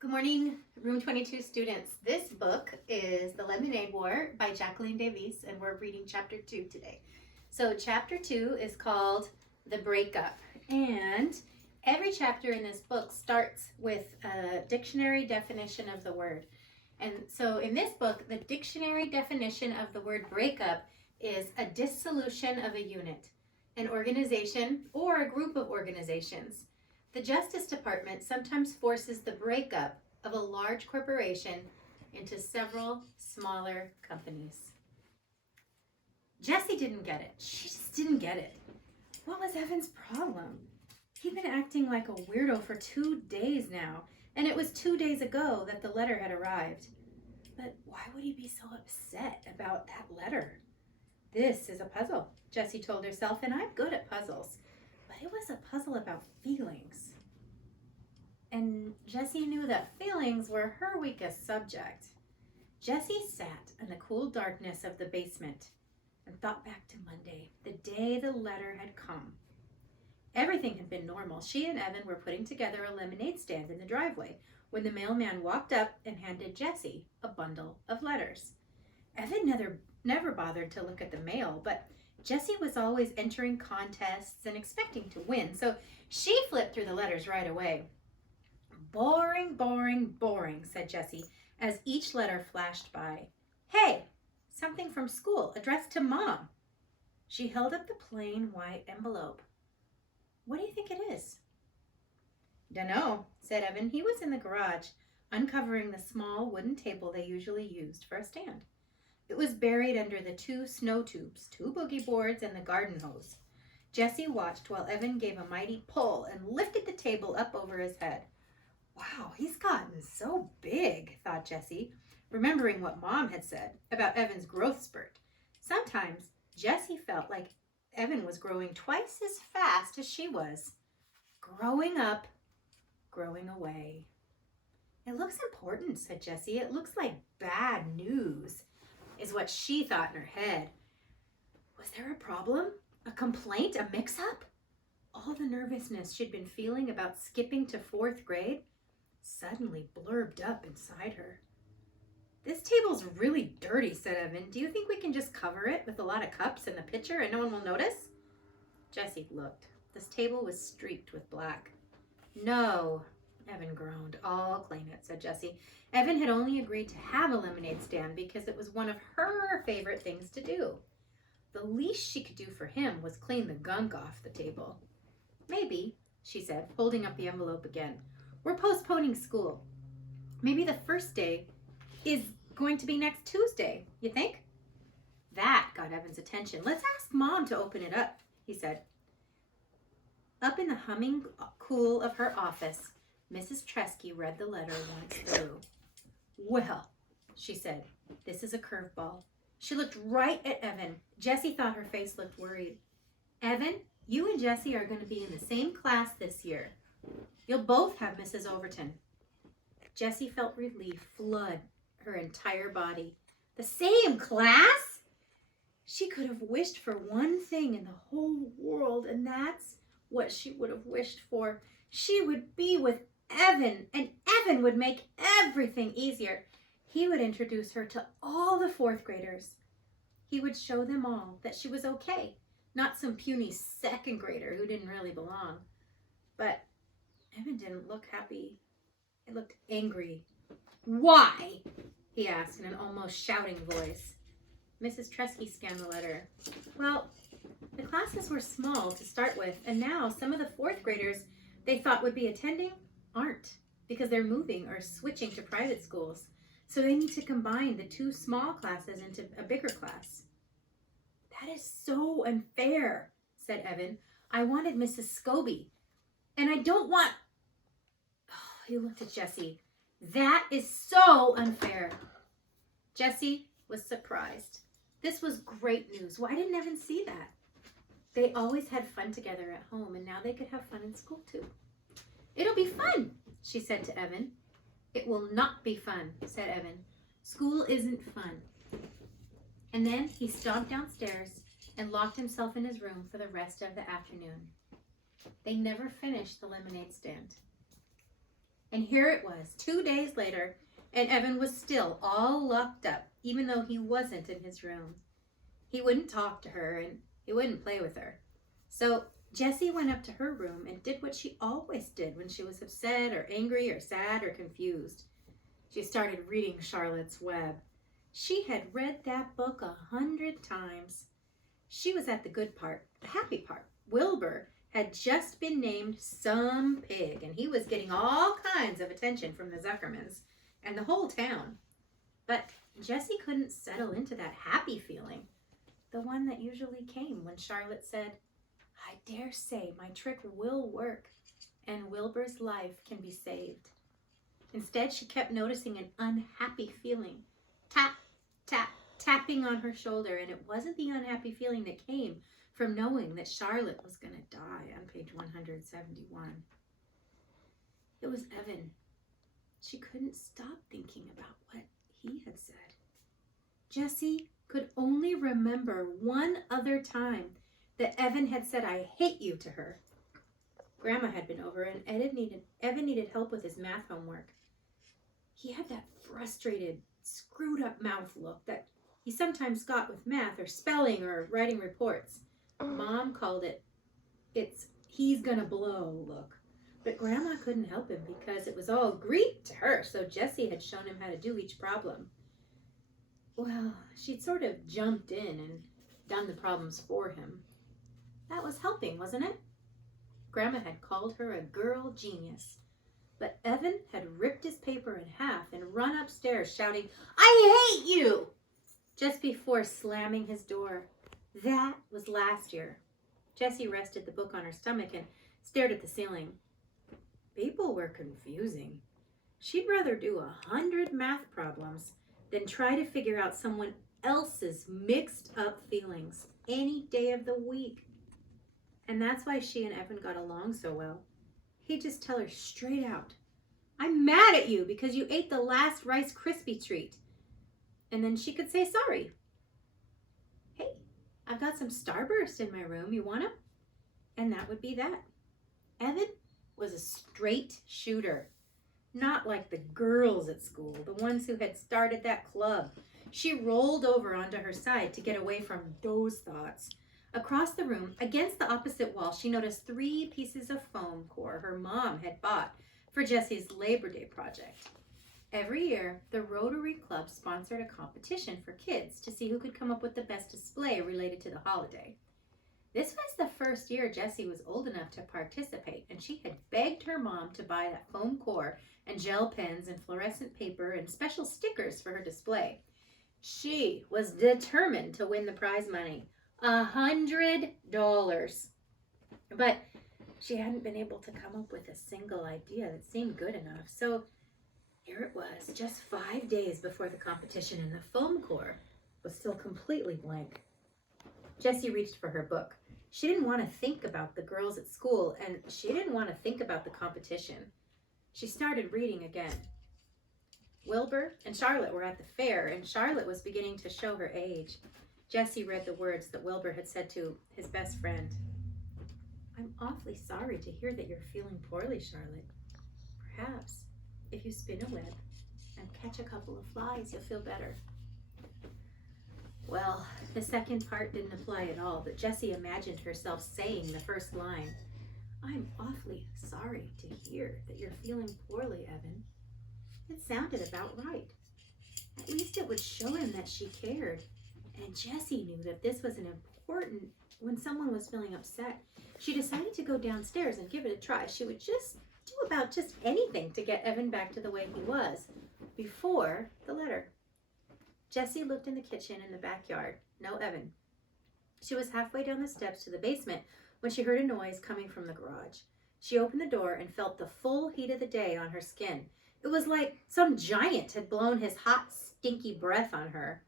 Good morning, Room 22 students. This book is The Lemonade War by Jacqueline Davies, and we're reading chapter 2 today. So chapter 2 is called The Breakup, and every chapter in this book starts with a dictionary definition of the word. And so in this book, the dictionary definition of the word breakup is a dissolution of a unit, an organization, or a group of organizations. The Justice Department sometimes forces the breakup of a large corporation into several smaller companies. Jessie didn't get it. She just didn't get it. What was Evan's problem? He'd been acting like a weirdo for 2 days now, and it was 2 days ago that the letter had arrived. But why would he be so upset about that letter? This is a puzzle, Jessie told herself, and I'm good at puzzles. But it was a puzzle about feelings. And Jessie knew that feelings were her weakest subject. Jessie sat in the cool darkness of the basement and thought back to Monday, the day the letter had come. Everything had been normal. She and Evan were putting together a lemonade stand in the driveway when the mailman walked up and handed Jessie a bundle of letters. Evan never bothered to look at the mail, but Jessie was always entering contests and expecting to win, so she flipped through the letters right away. Boring, boring, boring, said Jessie as each letter flashed by. Hey, something from school addressed to Mom. She held up the plain white envelope. What do you think it is? Dunno, said Evan. He was in the garage, uncovering the small wooden table they usually used for a stand. It was buried under the 2 snow tubes, 2 boogie boards, and the garden hose. Jessie watched while Evan gave a mighty pull and lifted the table up over his head. Wow, he's gotten so big, thought Jessie, remembering what Mom had said about Evan's growth spurt. Sometimes Jessie felt like Evan was growing twice as fast as she was. Growing up, growing away. It looks important, said Jessie. It looks like bad news, is what she thought in her head. Was there a problem? A complaint? A mix-up? All the nervousness she'd been feeling about skipping to 4th grade suddenly blurbed up inside her. This table's really dirty, said Evan. Do you think we can just cover it with a lot of cups and the pitcher and no one will notice? Jessie looked. This table was streaked with black. No, Evan groaned. I'll clean it, said Jessie. Evan had only agreed to have a lemonade stand because it was one of her favorite things to do. The least she could do for him was clean the gunk off the table. Maybe, she said, holding up the envelope again. We're postponing school. Maybe the first day is going to be next Tuesday, you think? That got Evan's attention. Let's ask Mom to open it up, he said. Up in the humming cool of her office, Mrs. Tresky read the letter once through. Well, she said, this is a curveball. She looked right at Evan. Jessie thought her face looked worried. Evan, you and Jessie are going to be in the same class this year. You'll both have Mrs. Overton. Jessie felt relief flood her entire body. The same class? She could have wished for one thing in the whole world, and that's what she would have wished for. She would be with Evan, and Evan would make everything easier. He would introduce her to all the 4th graders. He would show them all that she was okay, not some puny 2nd grader who didn't really belong. But Evan didn't look happy. He looked angry. Why? He asked in an almost shouting voice. Mrs. Tresky scanned the letter. Well, the classes were small to start with, and now some of the 4th graders they thought would be attending aren't, because they're moving or switching to private schools. So they need to combine the 2 small classes into a bigger class. That is so unfair, said Evan. I wanted Mrs. Scobie, and I don't want... Oh, he looked at Jessie. That is so unfair. Jessie was surprised. This was great news. Why didn't Evan see that? They always had fun together at home, and now they could have fun in school too. It'll be fun, she said to Evan. It will not be fun, said Evan. School isn't fun. And then he stomped downstairs and locked himself in his room for the rest of the afternoon. They never finished the lemonade stand. And here it was, 2 days later, and Evan was still all locked up, even though he wasn't in his room. He wouldn't talk to her, and he wouldn't play with her. So Jessie went up to her room and did what she always did when she was upset or angry or sad or confused. She started reading Charlotte's Web. She had read that book 100 times. She was at the good part, the happy part. Wilbur had just been named some pig, and he was getting all kinds of attention from the Zuckermans and the whole town. But Jessie couldn't settle into that happy feeling, the one that usually came when Charlotte said, "I dare say my trick will work, and Wilbur's life can be saved." Instead, she kept noticing an unhappy feeling. Tap, tap, tapping on her shoulder, and it wasn't the unhappy feeling that came from knowing that Charlotte was going to die on page 171. It was Evan. She couldn't stop thinking about what he had said. Jessie could only remember one other time that Evan had said, "I hate you," to her. Grandma had been over, and Evan needed help with his math homework. He had that frustrated, screwed up mouth look that he sometimes got with math or spelling or writing reports. Mom called it, "he's gonna blow" look. But Grandma couldn't help him because it was all Greek to her, so Jessie had shown him how to do each problem. Well, she'd sort of jumped in and done the problems for him. That was helping, wasn't it? Grandma had called her a girl genius. But Evan had ripped his paper in half and run upstairs shouting, "I hate you!" just before slamming his door. That was last year. Jessie rested the book on her stomach and stared at the ceiling. People were confusing. She'd rather do 100 math problems than try to figure out someone else's mixed up feelings any day of the week. And that's why she and Evan got along so well. He'd just tell her straight out, "I'm mad at you because you ate the last Rice Krispie treat." And then she could say sorry. "Hey, I've got some Starburst in my room. You want them?" And that would be that. Evan was a straight shooter. Not like the girls at school, the ones who had started that club. She rolled over onto her side to get away from those thoughts. Across the room, against the opposite wall, she noticed 3 pieces of foam core her mom had bought for Jessie's Labor Day project. Every year, the Rotary Club sponsored a competition for kids to see who could come up with the best display related to the holiday. This was the first year Jessie was old enough to participate, and she had begged her mom to buy that foam core and gel pens and fluorescent paper and special stickers for her display. She was determined to win the prize money, $100. But she hadn't been able to come up with a single idea that seemed good enough. So here it was, just 5 days before the competition, and the foam core was still completely blank. Jessie reached for her book. She didn't want to think about the girls at school, and she didn't want to think about the competition. She started reading again. Wilbur and Charlotte were at the fair, and Charlotte was beginning to show her age. Jessie read the words that Wilbur had said to his best friend. "I'm awfully sorry to hear that you're feeling poorly, Charlotte. Perhaps if you spin a web and catch a couple of flies, you'll feel better." Well, the second part didn't apply at all, but Jessie imagined herself saying the first line. "I'm awfully sorry to hear that you're feeling poorly, Evan." It sounded about right. At least it would show him that she cared. And Jessie knew that this was an important when someone was feeling upset. She decided to go downstairs and give it a try. She would just do about just anything to get Evan back to the way he was before the letter. Jessie looked in the kitchen and the backyard. No Evan. She was halfway down the steps to the basement when she heard a noise coming from the garage. She opened the door and felt the full heat of the day on her skin. It was like some giant had blown his hot, stinky breath on her.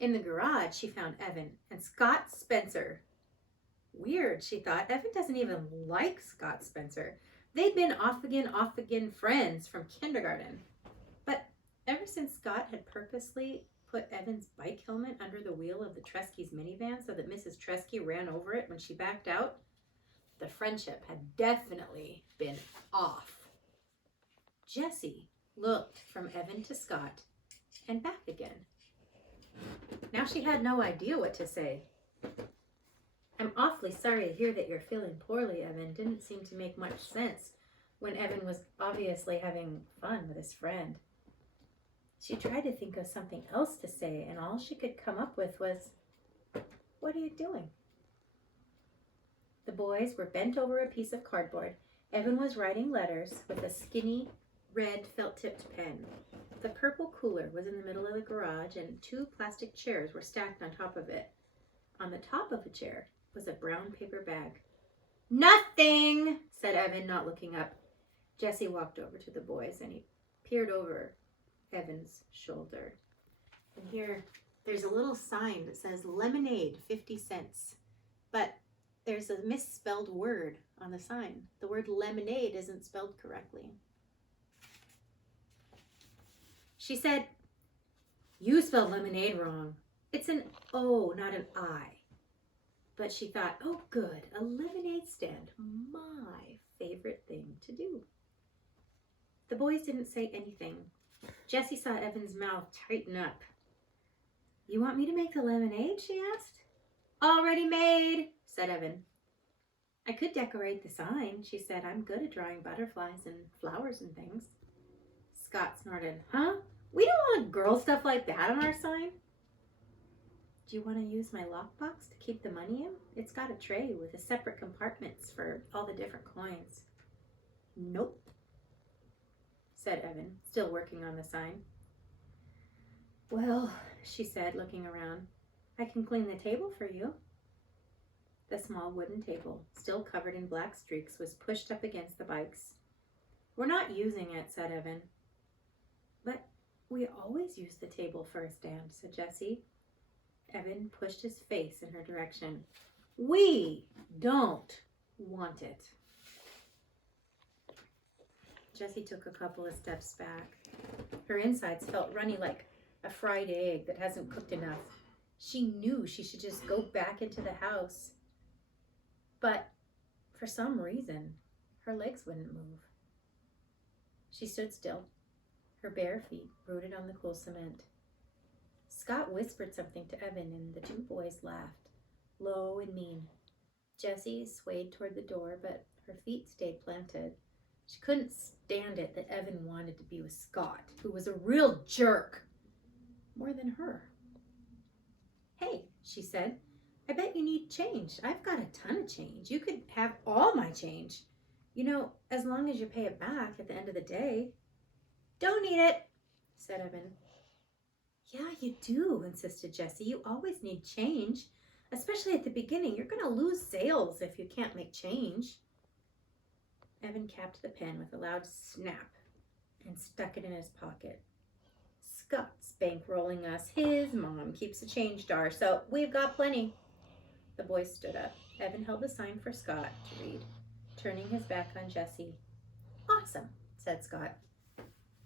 In the garage, she found Evan and Scott Spencer. Weird, she thought. Evan doesn't even like Scott Spencer. They'd been off-again friends from kindergarten. But ever since Scott had purposely put Evan's bike helmet under the wheel of the Tresky's minivan so that Mrs. Tresky ran over it when she backed out, the friendship had definitely been off. Jessie looked from Evan to Scott and back again. Now she had no idea what to say. I'm awfully sorry to hear that you're feeling poorly, Evan. Didn't seem to make much sense when Evan was obviously having fun with his friend. She tried to think of something else to say, and all she could come up with was, "What are you doing?" The boys were bent over a piece of cardboard. Evan was writing letters with a skinny, red felt-tipped pen. The purple cooler was in the middle of the garage, and 2 plastic chairs were stacked on top of it. On the top of a chair was a brown paper bag. "Nothing," said Evan, not looking up. Jessie walked over to the boys, and he peered over Evan's shoulder. And here, there's a little sign that says lemonade, 50 cents. But there's a misspelled word on the sign. The word lemonade isn't spelled correctly. She said, "You spelled lemonade wrong. It's an O, not an I." But she thought, oh good, a lemonade stand, my favorite thing to do. The boys didn't say anything. Jessie saw Evan's mouth tighten up. "You want me to make the lemonade?" she asked. "Already made," said Evan. "I could decorate the sign," she said. "I'm good at drawing butterflies and flowers and things." Scott snorted. "Huh? We don't want girl stuff like that on our sign." "Do you want to use my lockbox to keep the money in? It's got a tray with a separate compartments for all the different coins." "Nope," said Evan, still working on the sign. "Well," she said, looking around, "I can clean the table for you." The small wooden table, still covered in black streaks, was pushed up against the bikes. "We're not using it," said Evan. "But we always use the table for a stand," said Jessie. Evan pushed his face in her direction. "We don't want it." Jessie took a couple of steps back. Her insides felt runny like a fried egg that hasn't cooked enough. She knew she should just go back into the house. But for some reason, her legs wouldn't move. She stood still, her bare feet rooted on the cool cement. Scott whispered something to Evan, and the 2 boys laughed, low and mean. Jessie swayed toward the door, but her feet stayed planted. She couldn't stand it that Evan wanted to be with Scott, who was a real jerk, more than her. "Hey," she said, "I bet you need change. I've got a ton of change. You could have all my change. You know, as long as you pay it back at the end of the day." "Don't need it," said Evan. "Yeah, you do," insisted Jessie. "You always need change, especially at the beginning. You're going to lose sales if you can't make change." Evan capped the pen with a loud snap and stuck it in his pocket. "Scott's bankrolling us. His mom keeps a change jar, so we've got plenty." The boys stood up. Evan held the sign for Scott to read, turning his back on Jessie. "Awesome," said Scott.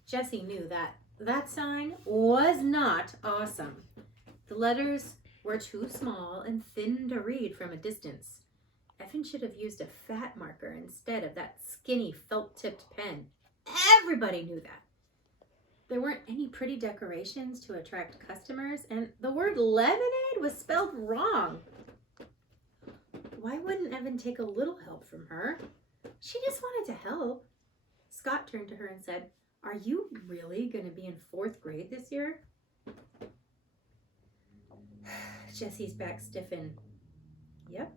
Jessie knew that sign was not awesome. The letters were too small and thin to read from a distance. Evan should have used a fat marker instead of that skinny felt-tipped pen. Everybody knew that. There weren't any pretty decorations to attract customers, and the word lemonade was spelled wrong. Why wouldn't Evan take a little help from her? She just wanted to help. Scott turned to her and said, "Are you really going to be in 4th grade this year?" Jessie's back stiffened. "Yep,"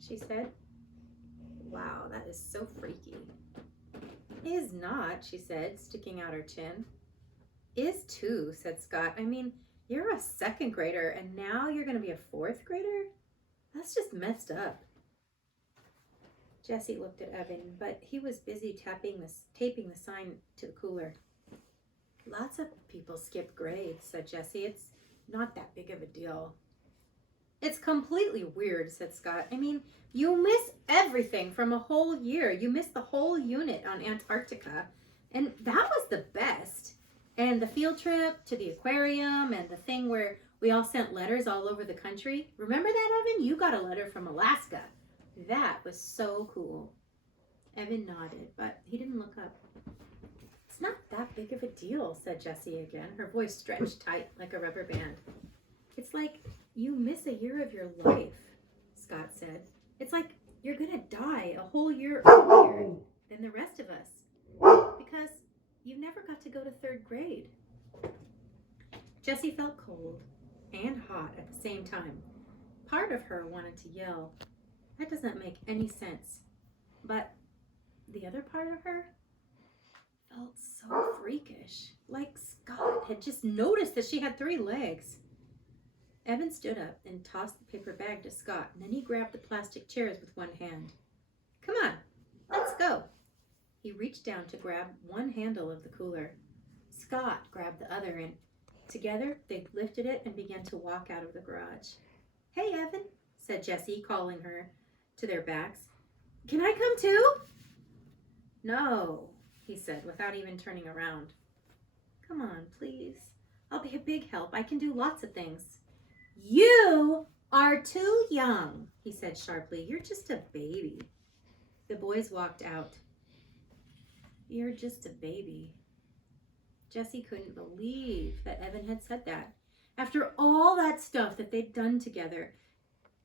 she said. "Wow, that is so freaky." "Is not," she said, sticking out her chin. "Is too," said Scott. "I mean, you're a 2nd grader and now you're going to be a 4th grader? That's just messed up." Jessie looked at Evan, but he was busy taping the sign to the cooler. "Lots of people skip grades," said Jessie. "It's not that big of a deal." "It's completely weird," said Scott. "I mean, you miss everything from a whole year. You miss the whole unit on Antarctica, and that was the best. And the field trip to the aquarium and the thing where we all sent letters all over the country. Remember that, Evan? You got a letter from Alaska. That was so cool." Evan nodded, but he didn't look up. "It's that big of a deal, said Jessie again, her voice stretched tight like a rubber band. It's like you miss a year of your life, Scott said. It's like you're gonna die a whole year earlier than the rest of us because you never got to go to 3rd grade. Jessie felt cold and hot at the same time. Part of her wanted to yell, "That doesn't make any sense." But the other part of her felt so freakish, like Scott had just noticed that she had 3 legs. Evan stood up and tossed the paper bag to Scott, and then he grabbed the plastic chairs with one hand. "Come on, let's go." He reached down to grab one handle of the cooler. Scott grabbed the other, and together they lifted it and began to walk out of the garage. "Hey, Evan," said Jessie, calling her to their backs. "Can I come too?" "No," he said, without even turning around. "Come on, please. I'll be a big help. I can do lots of things." "You are too young," he said sharply. "You're just a baby." The boys walked out. "You're just a baby." Jessie couldn't believe that Evan had said that. After all that stuff that they'd done together.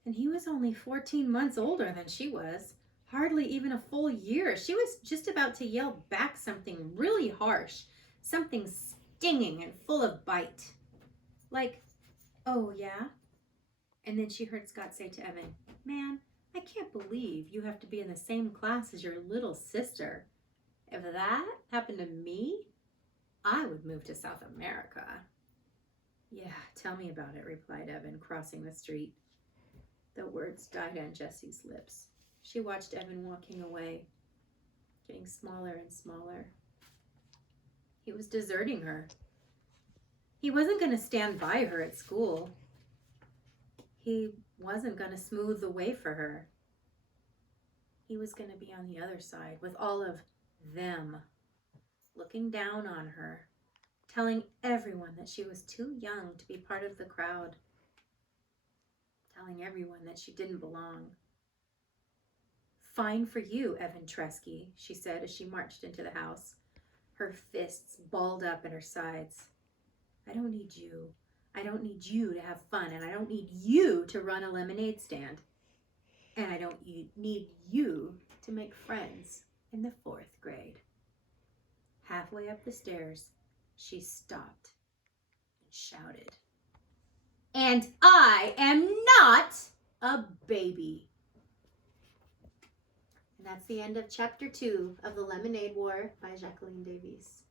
And he was only 14 months older than she was. Hardly even a full year. She was just about to yell back something really harsh. Something stinging and full of bite. Like, "Oh, yeah?" And then she heard Scott say to Evan, "Man, I can't believe you have to be in the same class as your little sister. If that happened to me, I would move to South America." "Yeah, tell me about it," replied Evan, crossing the street. The words died on Jessie's lips. She watched Evan walking away, getting smaller and smaller. He was deserting her. He wasn't going to stand by her at school. He wasn't going to smooth the way for her. He was going to be on the other side with all of them, looking down on her, telling everyone that she was too young to be part of the crowd, telling everyone that she didn't belong. "Fine for you, Evan Tresky," she said as she marched into the house, her fists balled up at her sides. "I don't need you. I don't need you to have fun, and I don't need you to run a lemonade stand. And I don't need you to make friends in the 4th grade." Halfway up the stairs, she stopped and shouted, "And I am not a baby." And that's the end of chapter 2 of The Lemonade War by Jacqueline Davies.